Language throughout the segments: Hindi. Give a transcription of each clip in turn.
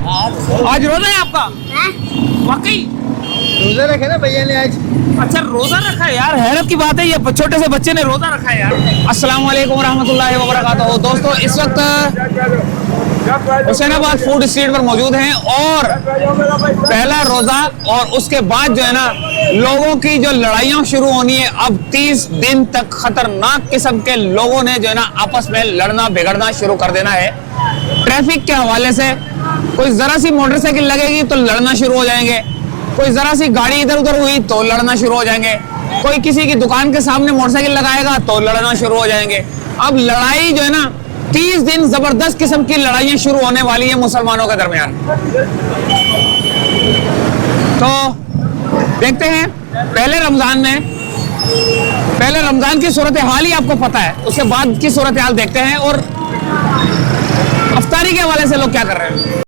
आज रोजा है आपका? वाकई रोजा रखे ना भैया ने आज। अच्छा रोजा रखा है यार, हैरत की बात है, ये छोटे से बच्चे ने रोजा रखा है यार। अस्सलाम वालेकुम रहमतुल्लाहि व बरकातहू। दोस्तों इस वक्त हुसैनाबाद फूड स्ट्रीट पर मौजूद हैं और पहला रोजा और उसके बाद जो है ना लोगों की जो लड़ाइयाँ शुरू होनी है। अब 30 दिन तक खतरनाक किस्म के लोगों ने जो है ना आपस में लड़ना बिगड़ना शुरू कर देना है। ट्रैफिक के हवाले से कोई जरा सी मोटरसाइकिल लगेगी तो लड़ना शुरू हो जाएंगे, कोई जरा सी गाड़ी इधर उधर हुई तो लड़ना शुरू हो जाएंगे, कोई किसी की दुकान के सामने मोटरसाइकिल लगाएगा तो लड़ना शुरू हो जाएंगे। अब लड़ाई जो है ना 30 दिन जबरदस्त किस्म की लड़ाइयां शुरू होने वाली है मुसलमानों के दरमियान। तो देखते हैं पहले रमजान की सूरत हाल ही आपको पता है, उसके बाद की सूरत हाल देखते हैं और अफ्तारी के हवाले से लोग क्या कर रहे हैं।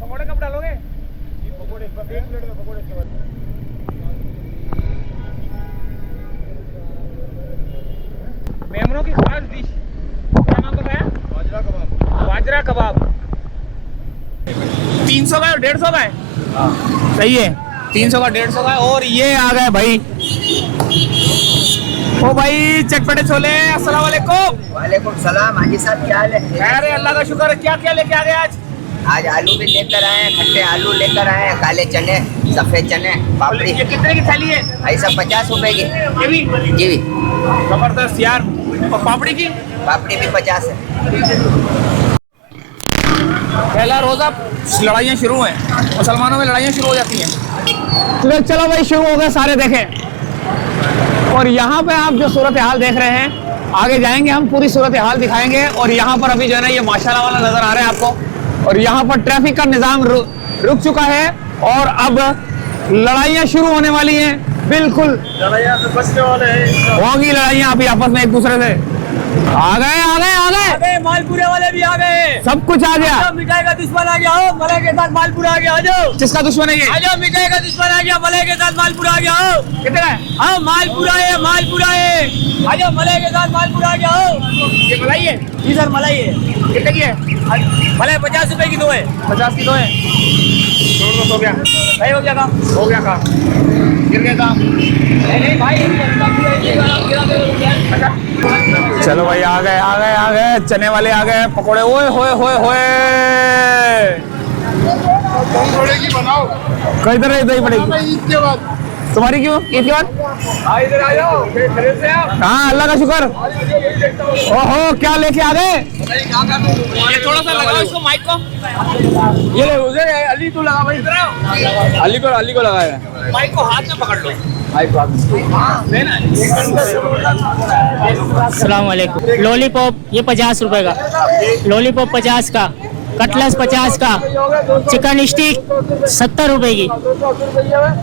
पकौड़े कब डालोगे? पकौड़े एक प्लेट में पकौड़े के बाद मेमनों की खास डिश क्या नाम बताया? बाजरा कबाब। बाजरा कबाब 300 का 150 का है? सही है, 300 का 150 का। और ये आ गए भाई, ओ भाई चटपटे छोले। अस्सलाम वालेकुम। वालेकुम सलाम। हाजी साहब क्या हाल है? अरे अल्लाह का शुक्र है। क्या क्या लेके आ गए आज? आज आलू भी लेकर आए हैं, खट्टे आलू लेकर आए हैं, काले चने, सफेद चने, पापड़ी। ये कितने की थैली है? ऐसा 50 रुपए की। ये भी जी भी। जबरदस्त यार। और पापड़ी की? पापड़ी भी 50 है। पहला रोजा लड़ाइयाँ शुरू हैं, मुसलमानों में लड़ाइयाँ शुरू हो जाती हैं। चलो भाई शुरू हो गए, सारे देखें। और यहाँ पे आप जो सूरत हाल देख रहे हैं, आगे जाएंगे हम पूरी सूरत हाल दिखाएंगे। और यहाँ पर अभी जो है ना ये माशाल्लाह वाला नजर आ रहा है आपको। और यहाँ पर ट्रैफिक का निजाम रुक चुका है और अब लड़ाइयाँ शुरू होने वाली हैं। बिल्कुल लड़ाइयाँ से बचने वाले हैं। होंगी लड़ाइयाँ अभी आपस में एक दूसरे से। आ गए मालपुरे वाले भी आ गए, सब कुछ आ गया। मिठाई का दुश्मन आ गया हो, मलाई के साथ मालपुरा आ गया। आ जाओ। किसका दुश्मन है ये? आ जाओ, मिठाई का दुश्मन आ गया, मलाई के साथ मालपुरा आ गया हो। कितने का है? हाँ मालपुरा है, मालपुरा है। आ जाओ, मलाई के साथ मालपुरा आ गया हो। ये मलाई है? जी सर मलाई है। कितने की है? मलाई 50 रुपए की 2 है। 50 की 2 है। हो गया, सही हो गया काम? हो गया काम। गिर गया काम। नहीं भाई, चलो भाई आ गए चने वाले आ गए, पकोड़े। ओए होए होए होए, की बनाओ। कई तरह दही पड़ेगी ईद के बाद। तुम्हारी। क्यों ईद के बाद? इधर आ जाओ, खड़े से आप। हाँ अल्लाह का शुक्र। ओहो क्या लेके आ गए? ये थोड़ा सा लगाओ इसको, माइक को। ये ले उधर अली को लगा भाई, इधर आओ। अली को लगाया। माइक को हाथ में पकड़ लो। अस्सलाम वालेकुम। लॉलीपॉप ये 50 रुपए का, लॉलीपॉप 50 का, कटलेस 50 का, चिकन स्टिक 70 रुपए की,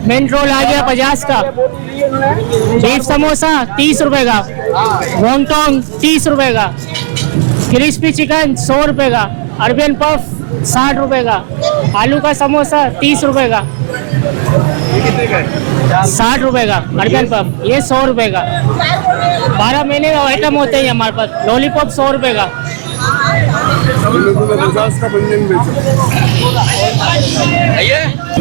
मिंट रोल आ गया 50 का, बीफ समोसा 30 रुपए का, वॉन्टोंग 30 रुपए का, क्रिस्पी चिकन 100 रुपए का, अरबियन पफ 60 रुपए का, आलू का समोसा 30 रुपए का, 60 रुपए का, अरबियन पफ ये 100 रुपए का। 12 महीने का आइटम होते हैं हमारे पास। लॉलीपॉप 100 रुपए का।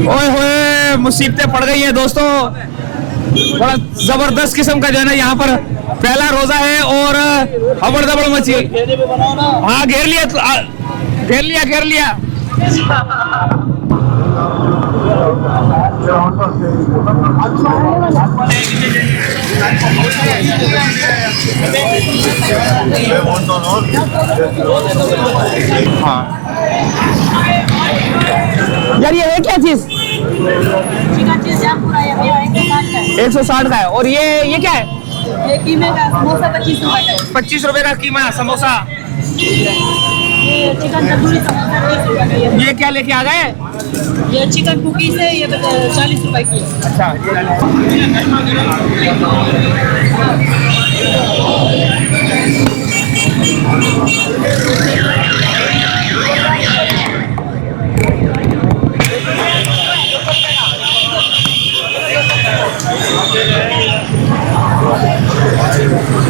ओए होए मुसीबतें पड़ गई हैं दोस्तों। बड़ा जबरदस्त किस्म का जो है ना यहाँ पर पहला रोजा है और हबड़ दबड़ मची। हाँ घेर लिया, घेर लिया। हाँ यार ये है क्या चीज? चिकन चीज जाम पूरा है भैया 160 का है। 160 का है। और ये क्या है? ये कीमे का समोसा 25 रुपए का है। 25 रुपए का कीमा समोसा। ये चिकन तंदूरी समोसा 30 रुपए का है। ये क्या लेके आ गए? ये चिकन कुकीज है, ये 40 रुपए की है। अच्छा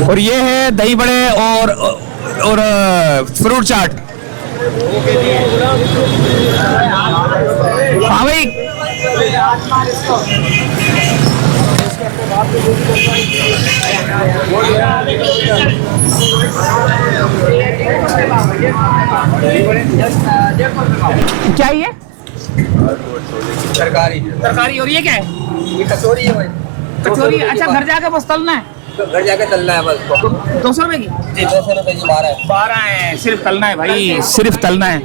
और ये है दही बड़े और फ्रूट चाट। हाँ भाई क्या ये? तरकारी। और ये क्या है? ये कचौरी है भाई। कचौरी। अच्छा घर जाके बस तलना है? घर जाके तलना है बस। 200 रुपए की? जी 200 रुपए की 12 है। 12 है। सिर्फ तलना है भाई, सिर्फ तलना है।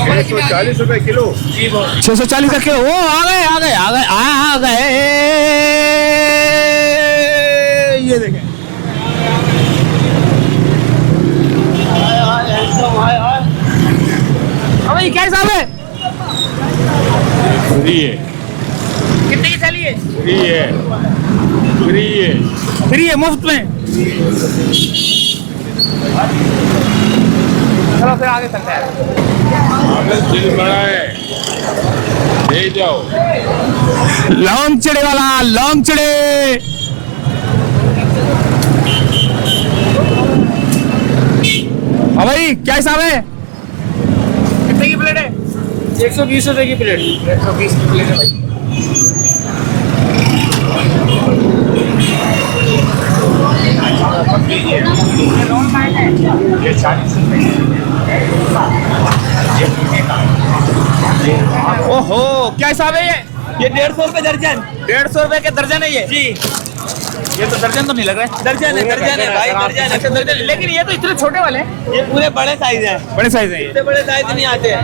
640 रुपए किलो। 640 का किलो। ओ आ गए ये देखें। अबे ये क्या हिसाब है? फ्री है, कितने की थैली है? फ्री है, फ्री है। फ्री है, मुफ्त में। चलो फिर आगे चलते हैं। अगर दिल बड़ा है ले जाओ। लौंग चिड़े वाला, लौंग चिड़े। हाँ भाई क्या हिसाब है? कितने की प्लेट है? 120 रुपए की प्लेट। 120 की प्लेट है भाई। ये 40 रुपए। ओहो क्या हिसाब है ये? ये 150 रुपए दर्जन। 150 रुपए के दर्जन है ये? जी ये तो दर्जन तो नहीं लग रहा है। दर्जन है भाई, दर्जन है। अच्छा दर्जन। लेकिन ये तो इतने छोटे वाले हैं। ये पूरे बड़े साइज है, बड़े साइज है ये। इतने बड़े साइज नहीं आते हैं।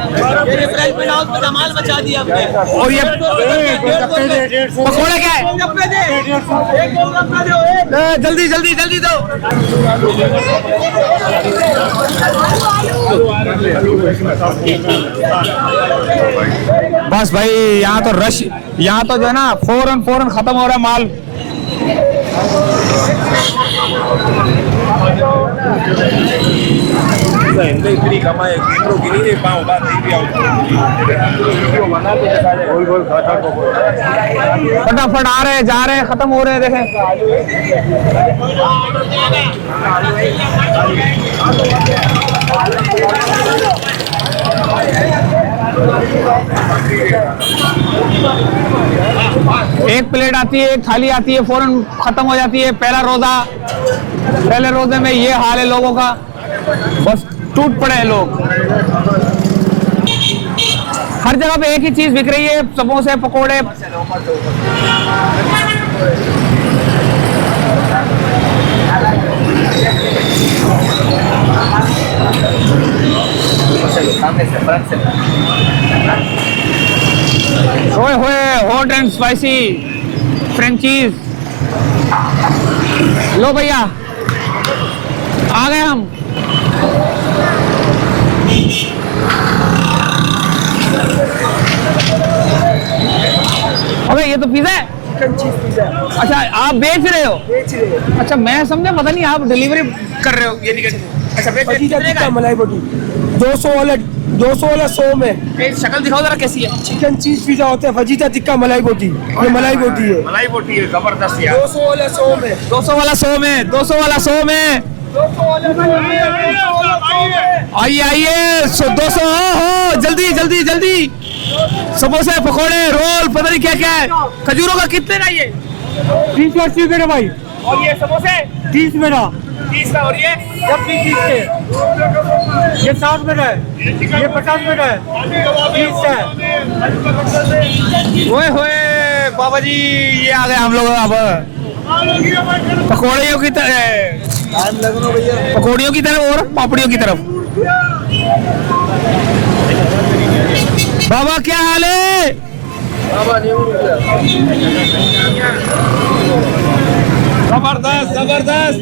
ये रिफ्रेशमेंट हाउस में कमाल मचा दिया आपने। और ये 150 रुपए। पकौड़ा क्या है? गोलगप्पे दे, एक गोलगप्पा दो, एक। जल्दी जल्दी जल्दी दो। बस भाई यहाँ तो रश, यहाँ तो जो है ना फौरन खत्म हो रहा है माल। फ्री कमाए किलो की नहीं पाऊँ बात नहीं भी फटाफट आ रहे जा रहे खत्म हो रहे हैं देखें। एक प्लेट आती है, एक थाली आती है, फौरन खत्म हो जाती है। पहले रोजे में ये हाल है लोगों का, बस टूट पड़े हैं लोग। हर जगह पे एक ही चीज बिक रही है, समोसे पकोड़े। ओए होए हॉट एंड स्पाइसी फ्रेंचीज। लो भैया आ गए हम। अबे ये तो पिज़्ज़ा है। अच्छा आप बेच रहे हो? अच्छा मैं समझा पता नहीं आप डिलीवरी कर रहे हो। ये नहीं कर। अच्छा बेच टिक्का मलाई बोटी 200 वाला 100 में। शक्ल दिखाओ जरा कैसी है। चिकन चीज पिज्जा होता है, फजीता टिक्का मलाई बोटी। ये मलाई बोटी है। मलाई बोटी है जबरदस्त यार। 200 वाला 100 में। 200 वाला 100 में। 200 वाला 100 में। आइए आइए 200 हो जल्दी जल्दी जल्दी। समोसे पकोड़े रोल पता नहीं क्या क्या है। खजूरों का कितने का ये? 30 का 80 मेरा भाई। और ये समोसे 30 मेरा। 30 का। और ये सब 30 के। ये 60 मेरा है, ये 50 मेरा है, 30 है। ओए होए बाबा जी ये आ गए हम लोग अब पकौड़ियों की तरफ और पापड़ियों की तरफ। बाबा क्या हाल है? जबरदस्त जबरदस्त।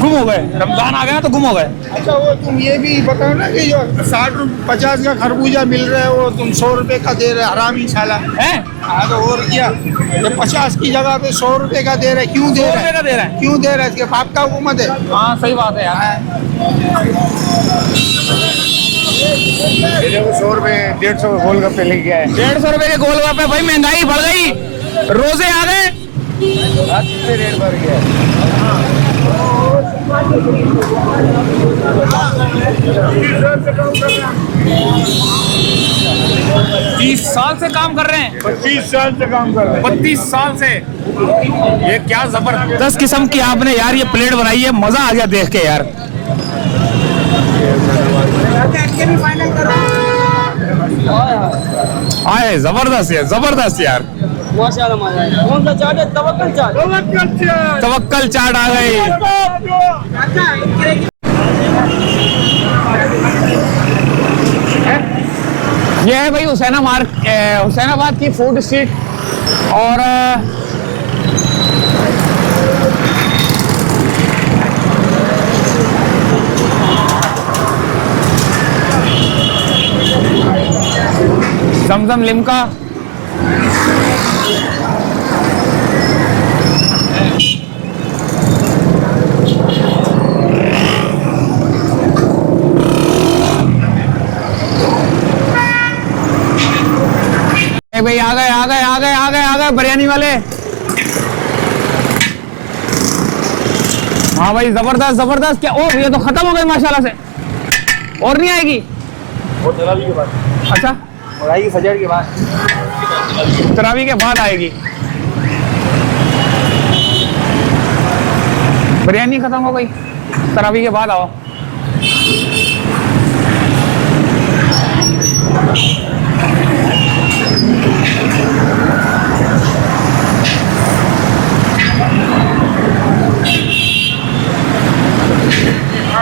गुम हो गए, रमजान आ गया तो गुम हो गए। अच्छा वो तुम ये भी बताओ ना कि जो 60-50 का खरबूजा मिल रहा है वो तुम 100 रुपए का दे रहे हरामी साला हैं? हाँ तो और क्या, ये 50 की जगह पे 100 रुपए का दे रहा है, क्यों दे 100 रहा रुपए का दे रहा है? क्यों दे रहा है? इसके बाप का हुकूमत है। हाँ सही बात है यार। ये देखो 100 रुपए 150 गोलगप्पे लेके आए। 150 रुपए के गोलगप्पे। भाई महंगाई बढ़ गई, रोजे आ गए। रेट बढ़ गया। 30 साल से काम कर रहे हैं। 25 साल से काम कर रहे हैं। 32 साल से। ये क्या जबरदस्त किस्म की आपने यार ये प्लेट बनाई है, मजा आ गया देख के यार। आए जबरदस्त यार, जबरदस्त यार। माशाल्लाह माशाल्लाह। कौन सा चाट है? तवक्कल चाट। तवक्कल चाट आ गई। ये है भाई हुसैनाबाद की फूड स्ट्रीट। और जमजम लिमका। भाई आ गए आ गए आ गए आ गए आ गए बिरयानी वाले। हाँ भाई जबरदस्त जबरदस्त। क्या ओ ये तो खत्म हो गई माशाल्लाह से, और नहीं आएगी? और तरावी के बाद। अच्छा और आएगी फजर के बाद। तरावी के बाद आएगी बिरयानी। खत्म हो गई, तरावी के बाद आओ।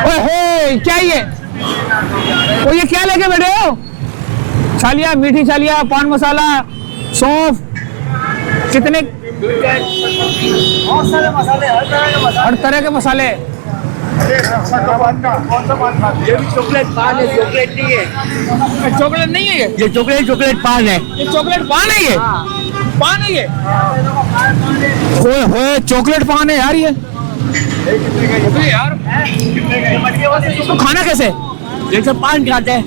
ओए क्या ये? ओ ये क्या लेके बैठे हो? छालिया, मीठी छालिया, पान मसाला, सौंफ, कितने बहुत सारे मसाले, हर तरह के मसाले। ये भी चॉकलेट पान है, चॉकलेट नहीं है। चॉकलेट नहीं है ये चॉकलेट पान है। ये चॉकलेट पान है ये? पान है ये? होए चॉकलेट पान है यार ये। यार इसको खाना कैसे? जैसे पान खाते हैं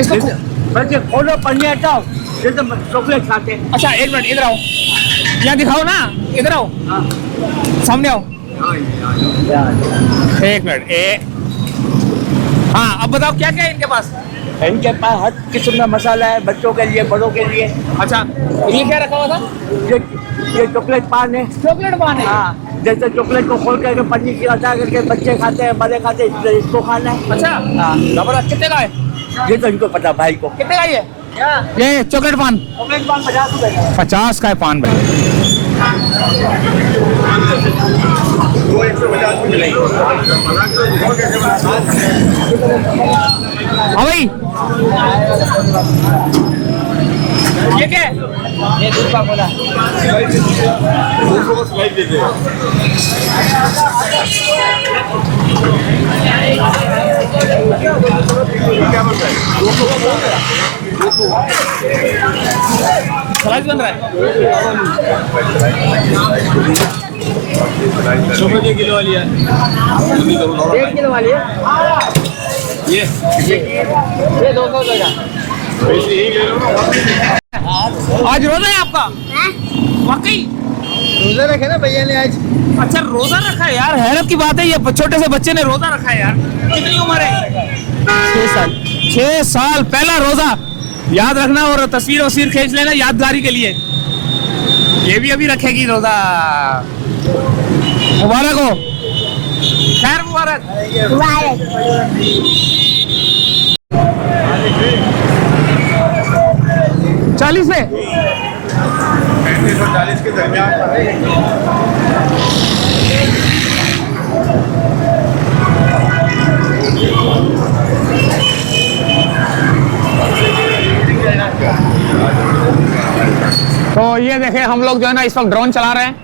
इसको बल्कि खोलो पन्नी हटाओ, जैसे चॉकलेट खाते हैं। अच्छा एक मिनट इधर आओ, यहाँ दिखाओ ना, इधर आओ, सामने आओ। एक मिनट हाँ अब बताओ क्या क्या है इनके पास? इनके पास हर किस्म का मसाला है, बच्चों के लिए, बड़ों के लिए। अच्छा ये क्या रखा हुआ था? ये चॉकलेट पान है। चॉकलेट पान है? हाँ, जैसे चॉकलेट को खोल करके पन्नी की हटा करके बच्चे खाते हैं, बड़े खाते हैं, इसको खाना है। अच्छा हाँ, जबरदस्त। कितने का है ये तो इनको पता भाई को। कितने का ये चॉकलेट पान? चॉकलेट पान 50 रुपए का। 50 का है पान भाई। वो 150 रुपए मिलेगी। हाँ भाई ये क्या है? ये दूध का गोला। सलाद बन रहा है। 100 किलो वाली है। 1 किलो वाली है। ये 200 का। वैसे ही ले लो ना। आज रोजा है आपका? वाकई रोजा रखे ना भैया ने आज। अच्छा रोजा रखा है यार, हैरत की बात है, ये छोटे से बच्चे ने रोजा रखा है यार। कितनी उम्र है? 6 साल। 6 साल पहला रोजा। याद रखना और तस्वीर वस्वीर खींच लेना यादगारी के लिए। ये भी अभी रखेगी रोजा। मुबारक हो, खैर मुबारक। 40 में 3540 के दरमियान तो ये देखें, हम लोग जो है ना इस वक्त ड्रोन चला रहे हैं।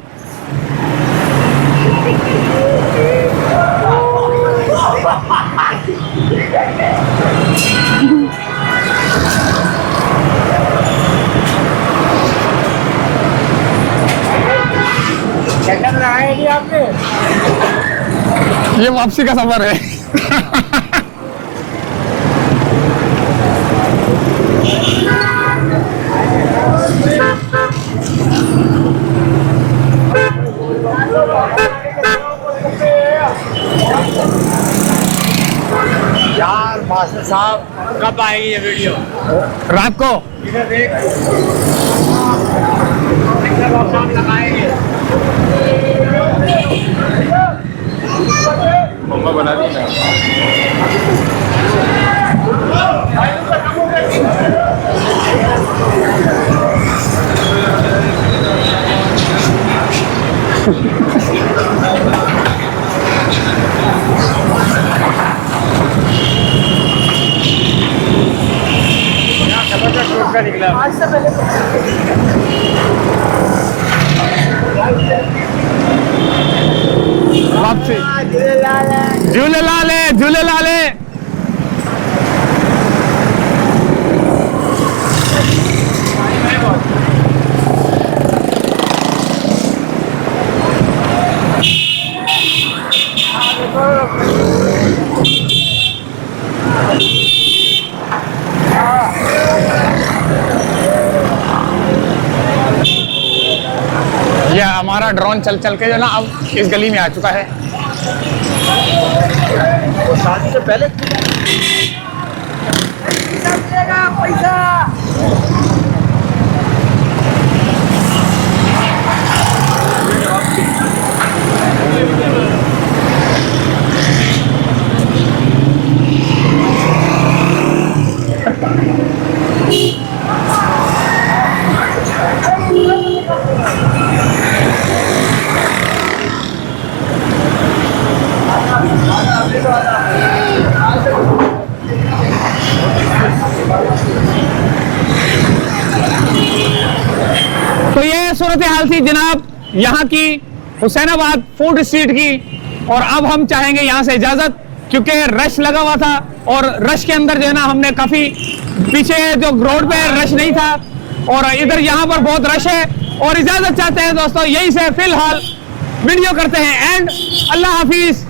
ये वापसी का सफर है। यार मास्टर साहब कब आएगी ये वीडियो? रात को इधर देख, लगाएंगे। मम्मा बना दी ना। निकला वापसी। झूलेलाल है, झूलेलाल है। यह हमारा ड्रोन चल चल के जो ना अब इस गली में आ चुका है। शादी से पहले तो ये सूरत हाल थी जनाब यहाँ की हुसैनाबाद फूड स्ट्रीट की। और अब हम चाहेंगे यहाँ से इजाजत, क्योंकि रश लगा हुआ था और रश के अंदर जो है ना हमने काफी पीछे जो रोड पे रश नहीं था और इधर यहाँ पर बहुत रश है। और इजाजत चाहते हैं दोस्तों, यही से फिलहाल वीडियो करते हैं एंड अल्लाह हाफिज।